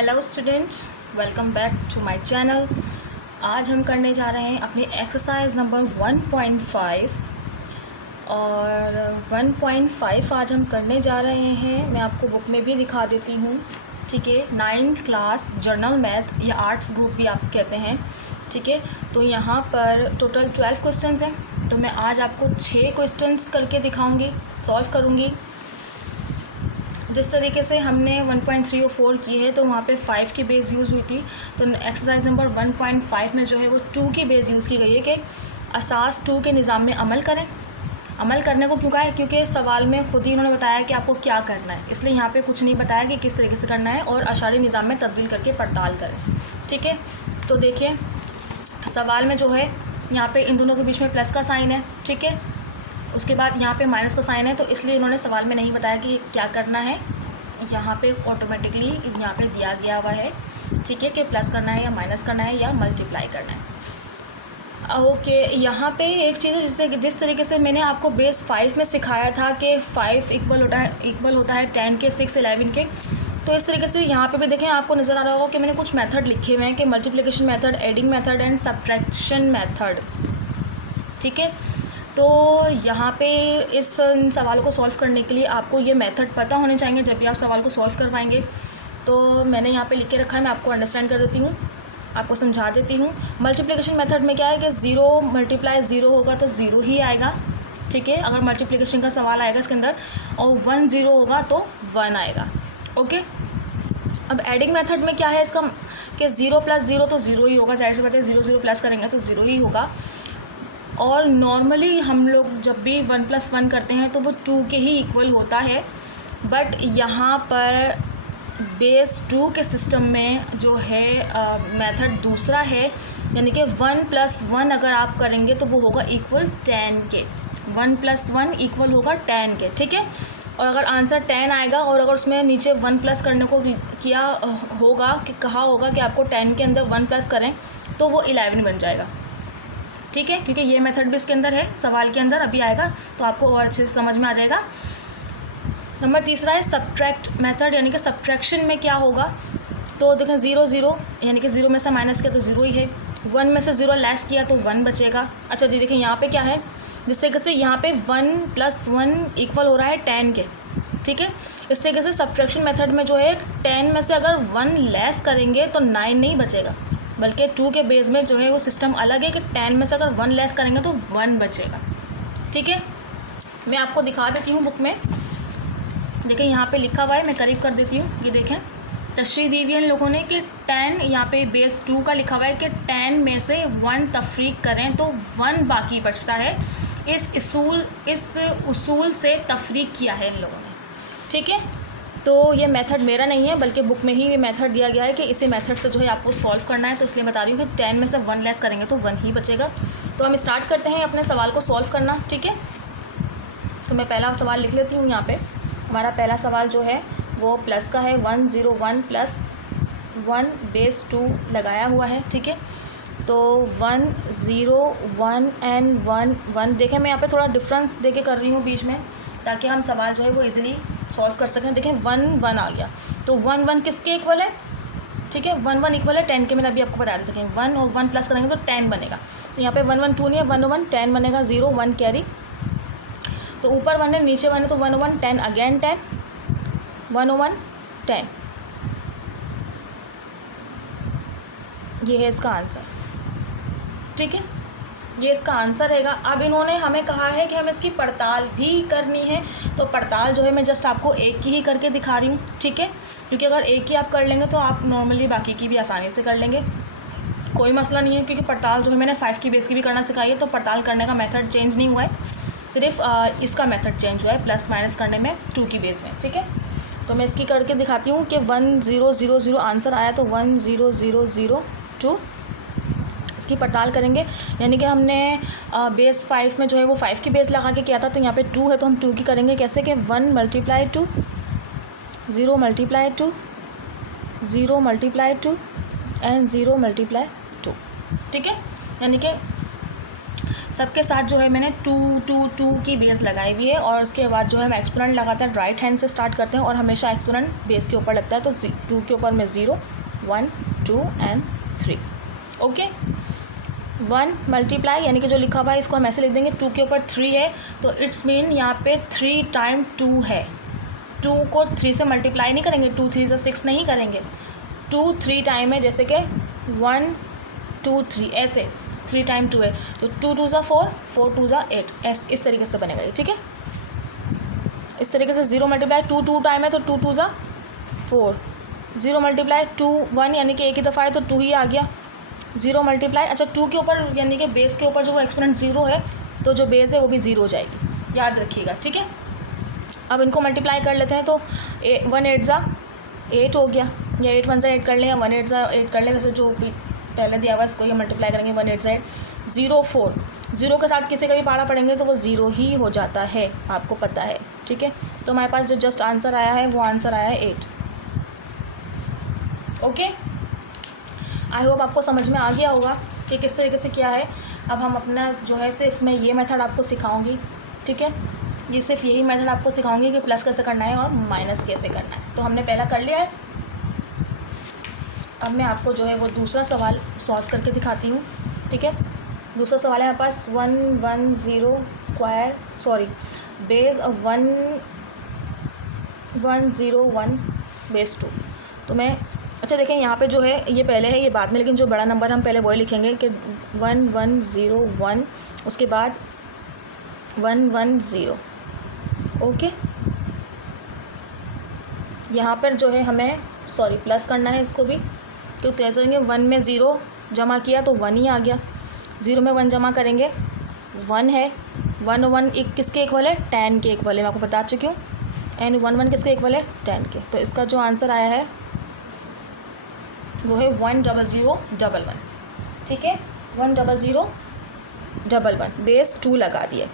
Hello students, welcome back to my channel. आज हम करने जा रहे हैं अपनी एक्सरसाइज नंबर 1.5 और 1.5 आज हम करने जा रहे हैं। मैं आपको बुक में भी दिखा देती हूँ, ठीक है। 9th क्लास जर्नल मैथ या आर्ट्स ग्रुप भी आप कहते हैं, ठीक है। तो यहाँ पर टोटल 12 क्वेश्चंस हैं। तो मैं आज आपको 6 क्वेश्चंस करके दिखाऊंगी, सॉल्व करूँगी। जिस तरीके से हमने 1.3 और 4 की है तो वहाँ पे 5 की बेस यूज़ हुई थी। तो एक्सरसाइज नंबर 1.5 में जो है वो 2 की बेस यूज़ की गई है कि असास 2 के निज़ाम में अमल करें। अमल करने को क्यों कहा है? क्योंकि सवाल में खुद ही उन्होंने बताया कि आपको क्या करना है, इसलिए यहाँ पे कुछ नहीं बताया कि किस तरीके से करना है, और अशारी निज़ाम में तब्दील करके पड़ताल करें, ठीक है। तो देखिए सवाल में जो है यहाँ पे इन दोनों के बीच में प्लस का साइन है, ठीक है। उसके बाद यहाँ पे माइनस का साइन है, तो इसलिए इन्होंने सवाल में नहीं बताया कि क्या करना है। यहाँ पे ऑटोमेटिकली यहाँ पे दिया गया हुआ है, ठीक है, कि प्लस करना है या माइनस करना है या मल्टीप्लाई करना है। ओके, यहाँ पे एक चीज़ है, जिस तरीके से मैंने आपको बेस 5 में सिखाया था कि 5 इक्वल होता है 10 के, 6 11 के। तो इस तरीके से यहाँ पे भी देखें, आपको नज़र आ रहा होगा कि मैंने कुछ मेथड लिखे हुए हैं कि multiplication method, adding method and subtraction method, ठीक है। तो यहाँ पे इन सवालों को सॉल्व करने के लिए आपको ये मेथड पता होने चाहिए जब भी आप सवाल को सॉल्व करवाएंगे। तो मैंने यहाँ पे लिख के रखा है, मैं आपको अंडरस्टैंड कर देती हूँ, आपको समझा देती हूँ। मल्टीप्लिकेशन मेथड में क्या है कि 0 × 0 होगा तो 0 ही आएगा, ठीक है, अगर मल्टीप्लिकेशन का सवाल आएगा इसके अंदर, और 1 0 होगा तो 1 आएगा, ओके। अब एडिंग मेथड में क्या है इसका कि 0 + 0 तो 0 ही होगा, जाहिर सी बात है, 0 0 प्लस करेंगे तो 0 ही होगा। और नॉर्मली हम लोग जब भी 1 + 1 करते हैं तो वो 2 के ही इक्वल होता है, बट यहाँ पर बेस 2 के सिस्टम में जो है मेथड दूसरा है, यानी कि 1 + 1 अगर आप करेंगे तो वो होगा इक्वल 10 के। 1 + 1 इक्वल होगा 10 के, ठीक है। और अगर आंसर 10 आएगा और अगर उसमें नीचे 1 प्लस करने को किया होगा कि कहा होगा कि आपको 10 के अंदर 1 प्लस करें तो वो 11 बन जाएगा, ठीक है, क्योंकि ये मेथड भी इसके अंदर है, सवाल के अंदर अभी आएगा तो आपको और अच्छे से समझ में आ जाएगा। नंबर तीसरा है सब्ट्रैक्ट मेथड, यानी कि सब्ट्रैक्शन में क्या होगा। तो देखें 0 0, यानी कि 0 में से माइनस किया तो 0 ही है, 1 में से 0 लेस किया तो 1 बचेगा। अच्छा जी, देखें यहाँ पे क्या है, जिस तरीके से यहाँ पे 1 + 1 इक्वल हो रहा है 10 के, ठीक है। इस तरीके से सब्ट्रैक्शन मेथड में जो है 10 में से अगर 1 लेस करेंगे तो 9 नहीं बचेगा, बल्कि 2 के बेस में जो है वो सिस्टम अलग है कि 10 में से अगर 1 लेस करेंगे तो 1 बचेगा, ठीक है। मैं आपको दिखा देती हूँ बुक में, देखिए यहाँ पे लिखा हुआ है, मैं करीब कर देती हूँ, ये देखें तशरीह दी हुई है इन लोगों ने कि 10, यहाँ पे बेस 2 का लिखा हुआ है कि 10 में से 1 तफरीक करें तो 1 बाकी बचता है। इस उसूल से तफरीक किया है इन लोगों ने, ठीक है। तो ये मेथड मेरा नहीं है, बल्कि बुक में ही ये मेथड दिया गया है कि इसी मेथड से जो है आपको सॉल्व करना है, तो इसलिए बता रही हूँ कि 10 में से 1 लेस करेंगे तो 1 ही बचेगा। तो हम स्टार्ट करते हैं अपने सवाल को सॉल्व करना, ठीक है। तो मैं पहला सवाल लिख लेती हूँ। यहाँ पे हमारा पहला सवाल जो है वो प्लस का है, 1 0 1 + 1 बेस 2 लगाया हुआ है, ठीक है। तो 1 0 1 एंड 1 1, देखें मैं यहाँ पे थोड़ा डिफरेंस देके कर रही हूँ बीच में, ताकि हम सवाल जो है वो इजीली सॉल्व कर सकें। देखें 1 1 आ गया, तो 1 1 किसके इक्वल है, ठीक है, 1 1 इक्वल है 10 के। मैंने अभी आपको बता दें 1 और 1 प्लस करेंगे तो 10 बनेगा। तो यहाँ पे 1 1 2 नहीं है, 1 1 10 बनेगा, 0 1 कैरी, तो ऊपर 1 है नीचे 1 है, तो 1 1 10 अगेन 10, 1 1 10, ये है इसका आंसर, ठीक है, ये इसका आंसर रहेगा। अब इन्होंने हमें कहा है कि हमें इसकी पड़ताल भी करनी है, तो पड़ताल जो है मैं जस्ट आपको एक की ही करके दिखा रही हूँ, ठीक है, क्योंकि अगर एक की आप कर लेंगे तो आप नॉर्मली बाकी की भी आसानी से कर लेंगे, कोई मसला नहीं है। क्योंकि पड़ताल जो है मैंने 5 की बेस की भी करना सिखाई है, तो पड़ताल करने का मेथड चेंज नहीं हुआ है, सिर्फ इसका मेथड चेंज हुआ है प्लस माइनस करने में 2 की बेस में, ठीक है। तो मैं इसकी करके दिखाती हूँ कि 1 0 0 0 आंसर आया, तो 1 0 0 0 2 इसकी पड़ताल करेंगे, यानी कि हमने बेस 5 में जो है वो 5 की बेस लगा के किया था, तो यहाँ पे 2 है तो हम 2 की करेंगे कैसे कि 1 × 2 0 × 2 0 × 2 एंड 0 × 2, ठीक है। यानी कि सबके साथ जो है मैंने 2 की बेस लगाई हुई है, और उसके बाद जो है हम एक्सपोनेंट लगाते हैं राइट हैंड से स्टार्ट करते हैं, और हमेशा एक्सपोनेंट बेस के ऊपर लगता है। तो 2 के ऊपर में 0, 1, 2 एंड 3। ओके, 1 मल्टीप्लाई यानी कि जो लिखा हुआ है इसको हम ऐसे लिख देंगे, 2 के ऊपर 3 है तो इट्स मीन यहाँ पे 3 टाइम 2 है। 2 को 3 से मल्टीप्लाई नहीं करेंगे, 2 3 से 6 नहीं करेंगे, 2 3 टाइम है, जैसे कि 1 2 3 ऐसे 3 टाइम 2 है तो 2 2 ज़ा 4, 4 2 ज़ा 8, इस तरीके से बनेगा ये। ठीक है, इस तरीके से 0 मल्टीप्लाई 2 2 टाइम है तो 2 2 ज़ा 4, 0 मल्टीप्लाई 2 1 यानी कि एक ही दफ़ा है तो 2 ही आ गया। 0 मल्टीप्लाई, अच्छा 2 के ऊपर यानी कि बेस के ऊपर जो वो एक्सपोनेंट 0 है तो जो बेस है वो भी 0 हो जाएगी, याद रखिएगा। ठीक है, अब इनको मल्टीप्लाई कर लेते हैं तो 1 8 ज़ा 8 हो गया, या 8 1 ज़ा 8 कर लें, या 1 8 ज़ा 8 कर लें, वैसे जो पहले दिया हुआ इसको ही मल्टीप्लाई करेंगे। 1 8 ज़ा 8, 0 4, 0 के साथ किसी का भी पारा पड़ेंगे तो वो 0 ही हो जाता है, आपको पता है। ठीक है, तो हमारे पास जो जस्ट आंसर आया है वो आंसर आया है 8। ओके, आई होप आपको समझ में आ गया होगा कि किस तरीके से क्या है। अब हम अपना जो है सिर्फ मैं ये मेथड आपको सिखाऊंगी। ठीक है, ये सिर्फ यही मेथड आपको सिखाऊंगी कि प्लस कैसे करना है और माइनस कैसे करना है। तो हमने पहला कर लिया है, अब मैं आपको जो है वो दूसरा सवाल सॉल्व करके दिखाती हूँ। ठीक है, दूसरा सवाल है हमारे पास 1 1 0 स्क्वायर बेस 1 1 0 1 बेस 2। तो मैं अच्छा देखें यहाँ पे जो है ये पहले है ये बाद में, लेकिन जो बड़ा नंबर हम पहले वही लिखेंगे कि 1 1 0 1, उसके बाद 1 1 0। ओके, यहाँ पर जो है हमें प्लस करना है इसको भी, क्योंकि ऐसा करेंगे 1 में 0 जमा किया तो 1 ही आ गया, 0 में 1 जमा करेंगे 1 है, 1 1 एक किसके इक्वल है, 10 के इक्वल है, मैं आपको बता चुकी हूँ। एंड 1 1 किसके इक्वल है, 10 के। तो इसका जो आंसर आया है वो है 1 0 0 1 1। ठीक है, 1 0 0 1 1 बेस 2 लगा दिए।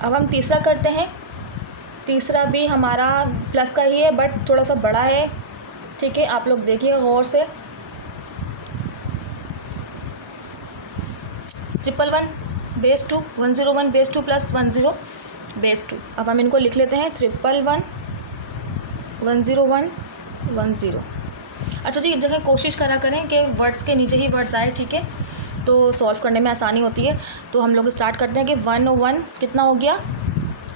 अब हम तीसरा करते हैं, तीसरा भी हमारा प्लस का ही है बट थोड़ा सा बड़ा है। ठीक है, आप लोग देखिए गौर से, 1 1 बेस 2, 1 0 1 बेस 2 प्लस 1 0 बेस 2। अब हम इनको लिख लेते हैं 1 1 1 0 1 1 0। अच्छा जी, जगह कोशिश करा करें कि वर्ड्स के नीचे ही वर्ड्स आए। ठीक है, तो सॉल्व करने में आसानी होती है। तो हम लोग स्टार्ट करते हैं कि 1 1 कितना हो गया,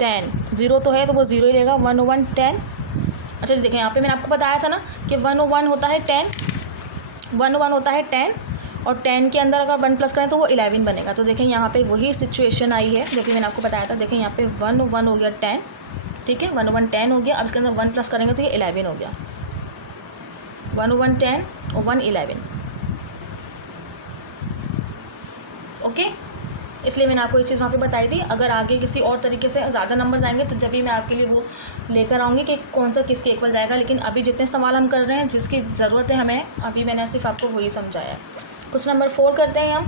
10, 0 तो है तो वो 0 ही रहेगा, 1 1 10। अच्छा देखें यहाँ पे मैंने आपको बताया था ना कि 1 1 होता है 10, 1 1 होता है 10, और 10 के अंदर अगर 1 प्लस करें तो वो 11 बनेगा। तो देखें यहाँ पे वही सिचुएशन आई है जो कि मैंने आपको बताया था। देखें यहाँ पे 1 1 हो गया 10, ठीक है, 1 1 10 हो गया। अब इसके अंदर 1 प्लस करेंगे तो ये 11 हो गया, 1 1 10 और 1 11। ओके, इसलिए मैंने आपको ये चीज़ वहाँ पे बताई थी। अगर आगे किसी और तरीके से ज़्यादा नंबर आएंगे तो जब भी मैं आपके लिए वो लेकर आऊँगी कि कौन सा किसके इक्वल जाएगा। लेकिन अभी जितने सवाल हम कर रहे हैं, जिसकी ज़रूरत है हमें, अभी मैंने सिर्फ आपको वही समझाया है। क्वेश्चन नंबर 4 करते हैं हम।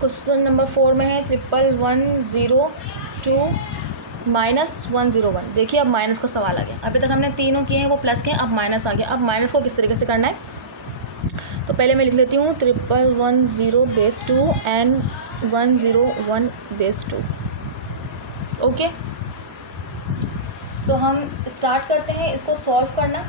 क्वेश्चन नंबर 4 में है 1 1 0 2 -1 0 1। देखिए अब माइनस का सवाल आ गया। अभी तक हमने तीनों किए हैं वो प्लस के हैं, अब माइनस आ गया। अब माइनस को किस तरीके से करना है, तो पहले मैं लिख लेती हूँ 1 1 0 बेस 2 एंड 1 0 1 बेस 2। ओके, तो हम स्टार्ट करते हैं इसको सॉल्व करना।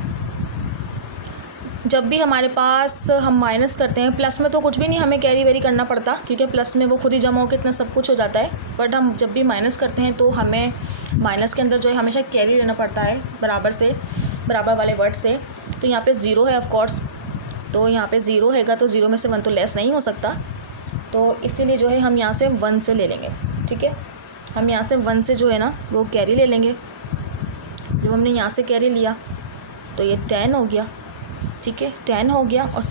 जब भी हमारे पास हम माइनस करते हैं, प्लस में तो कुछ भी नहीं हमें कैरी वेरी करना पड़ता, क्योंकि प्लस में वो खुद ही जमा होकर इतना सब कुछ हो जाता है। बट हम जब भी माइनस करते हैं तो हमें माइनस के अंदर जो है हमेशा कैरी लेना पड़ता है बराबर वाले वर्ड से। तो यहाँ पे 0 है ऑफ कोर्स, तो यहाँ पे 0 हैगा तो 0 में से 1 तो लेस नहीं हो सकता, तो इसीलिए जो है हम यहाँ से 1 से ले लेंगे। ठीक है, हम यहाँ से 1 से जो है ना वो कैरी ले लेंगे। जब हमने यहाँ से कैरी लिया तो ये 10 हो गया। ठीक है, 10 हो गया। और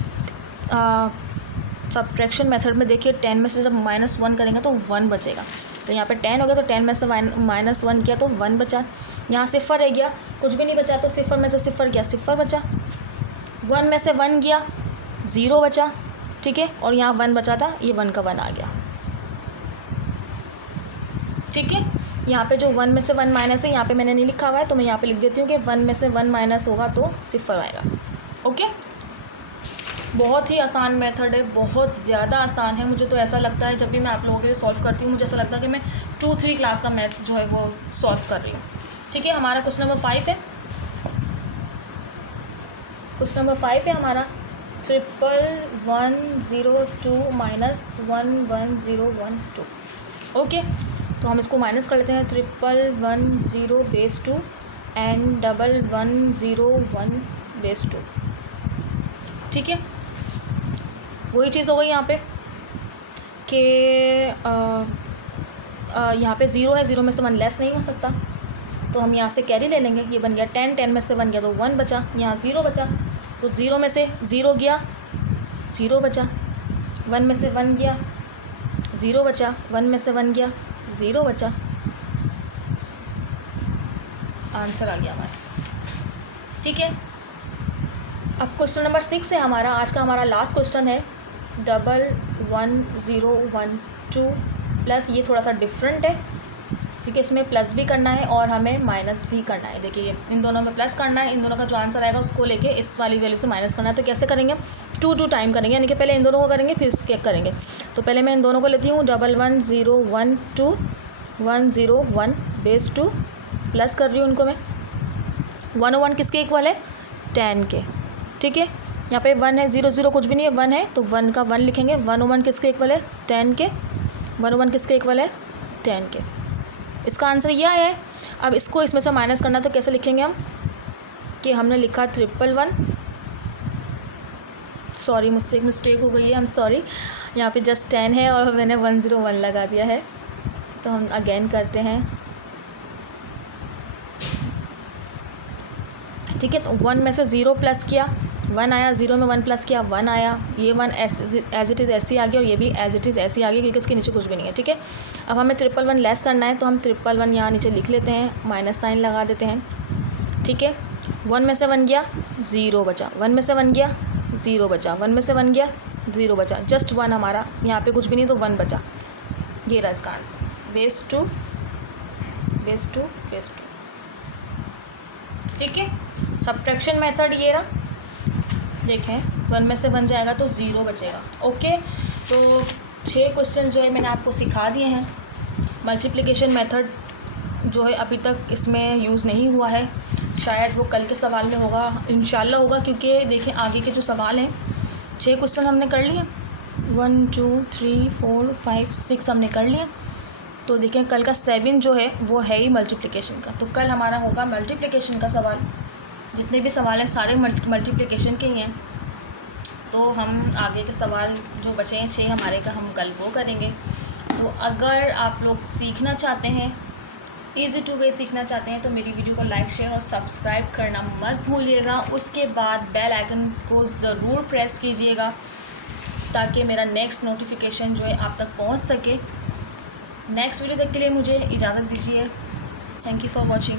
सब्ट्रैक्शन मेथड में देखिए 10 में से जब -1 करेंगे तो 1 बचेगा। तो यहाँ पे 10 हो गया तो 10 में से -1 किया तो 1 बचा। यहाँ 0 रह गया, कुछ भी नहीं बचा, तो 0 में से 0 गया, 0 बचा। 1 में से 1 गया, 0 बचा। ठीक है, और यहाँ 1 बचा था, ये 1 का 1 आ गया। ठीक है, यहाँ पे जो 1 में से 1 माइनस है, यहाँ पे मैंने नहीं लिखा हुआ है तो मैं यहाँ पे लिख देती हूँ कि 1 में से 1 माइनस होगा तो 0 आएगा। ओके, बहुत ही आसान मेथड है, बहुत ज़्यादा आसान है। मुझे तो ऐसा लगता है जब भी मैं आप लोगों के लिए सॉल्व करती हूँ मुझे ऐसा लगता है कि मैं 2-3 क्लास का मैथ जो है वो सॉल्व कर रही हूँ। ठीक है, हमारा क्वेश्चन नंबर 5 है। क्वेश्चन नंबर 5 है हमारा 11102 माइनस 11012। ओके, तो हम इसको माइनस कर लेते हैं। 1110 बेस 2 एंड 1101 बेस 2। ठीक है, वही चीज़ हो गई यहाँ पे कि यहाँ पे 0 है, 0 में से 1 लेस नहीं हो सकता, तो हम यहाँ से कैरी ले लेंगे। ये बन गया 10, 10 में से 1 गया तो 1 बचा, यहाँ 0 बचा, तो 0 में से 0 गया, 0 बचा, 1 में से 1 गया, 0 बचा, 1 में से 1 गया, 0 बचा। आंसर आ गया हमारा। ठीक है, अब क्वेश्चन नंबर 6 है हमारा, आज का हमारा लास्ट क्वेश्चन है 11012 प्लस, ये थोड़ा सा डिफरेंट है क्योंकि इसमें प्लस भी करना है और हमें माइनस भी करना है। देखिए इन दोनों में प्लस करना है, इन दोनों का जो आंसर आएगा उसको लेके इस वाली वैल्यू से माइनस करना है। तो कैसे करेंगे? 2 टाइम करेंगे, यानी कि पहले इन दोनों को करेंगे फिर इसके करेंगे। तो पहले मैं इन दोनों को लेती हूँ 11012 101 बेस 2 प्लस कर रही हूँ उनको मैं। 101 किसके इक्वल है? 10 के। ठीक है, यहाँ पे 1 है, 0 0 कुछ भी नहीं है, 1 है तो 1 का 1 लिखेंगे। 101 किसके इक्वल है? 10 के। 101 किसके इक्वल है? 10 के। इसका आंसर यह है। अब इसको इसमें से माइनस करना तो कैसे लिखेंगे हम कि हमने लिखा 111, सॉरी मुझसे एक मिस्टेक हो गई है, आई एम सॉरी, यहाँ पे जस्ट 10 है और मैंने 101 लगा दिया है। तो हम अगेन करते हैं। ठीक है, तो 1 में से 0 प्लस किया, 1 आया, 0 में 1 प्लस किया, 1 आया, ये 1 एज इट इज़ ऐसी आ गया और ये भी एज इट इज़ ऐसी आ गई क्योंकि इसके नीचे कुछ भी नहीं है। ठीक है, अब हमें 111 लेस करना है तो हम 111 यहाँ नीचे लिख लेते हैं, माइनस साइन लगा देते हैं। ठीक है, 1 में से 1 गया, 0 बचा, 1 में से 1 गया, 0 बचा, 1 में से 1 गया, 0 बचा, जस्ट 1 हमारा, यहाँ पे कुछ भी नहीं तो 1 बचा। ये रहा इसका आंसर, बेस 2 बेस 2 बेस 2। ठीक है, सब्ट्रैक्शन मेथड ये रहा। देखें 1 में से 1 जाएगा तो 0 बचेगा। ओके, तो 6 क्वेश्चन जो है मैंने आपको सिखा दिए हैं। मल्टीप्लिकेशन मेथड जो है अभी तक इसमें यूज़ नहीं हुआ है, शायद वो कल के सवाल में होगा, इंशाल्लाह होगा, क्योंकि देखें आगे के जो सवाल हैं 6 क्वेश्चन हमने कर लिए, 1 2 3 4 5 6 हमने कर लिए। तो देखें कल का 7 जो है वो है ही मल्टीप्लिकेशन का, तो कल हमारा होगा मल्टीप्लिकेशन का सवाल। जितने भी सवाल हैं सारे मल्टीप्लिकेशन के ही हैं। तो हम आगे के सवाल जो बचे हैं 6 हमारे का, हम कल वो करेंगे। तो अगर आप लोग सीखना चाहते हैं, इजी टू वे सीखना चाहते हैं, तो मेरी वीडियो को लाइक शेयर और सब्सक्राइब करना मत भूलिएगा। उसके बाद बेल आइकन को ज़रूर प्रेस कीजिएगा ताकि मेरा नेक्स्ट नोटिफिकेशन जो है आप तक पहुंच सके। नेक्स्ट वीडियो तक के लिए मुझे इजाज़त दीजिए। Thank you for watching.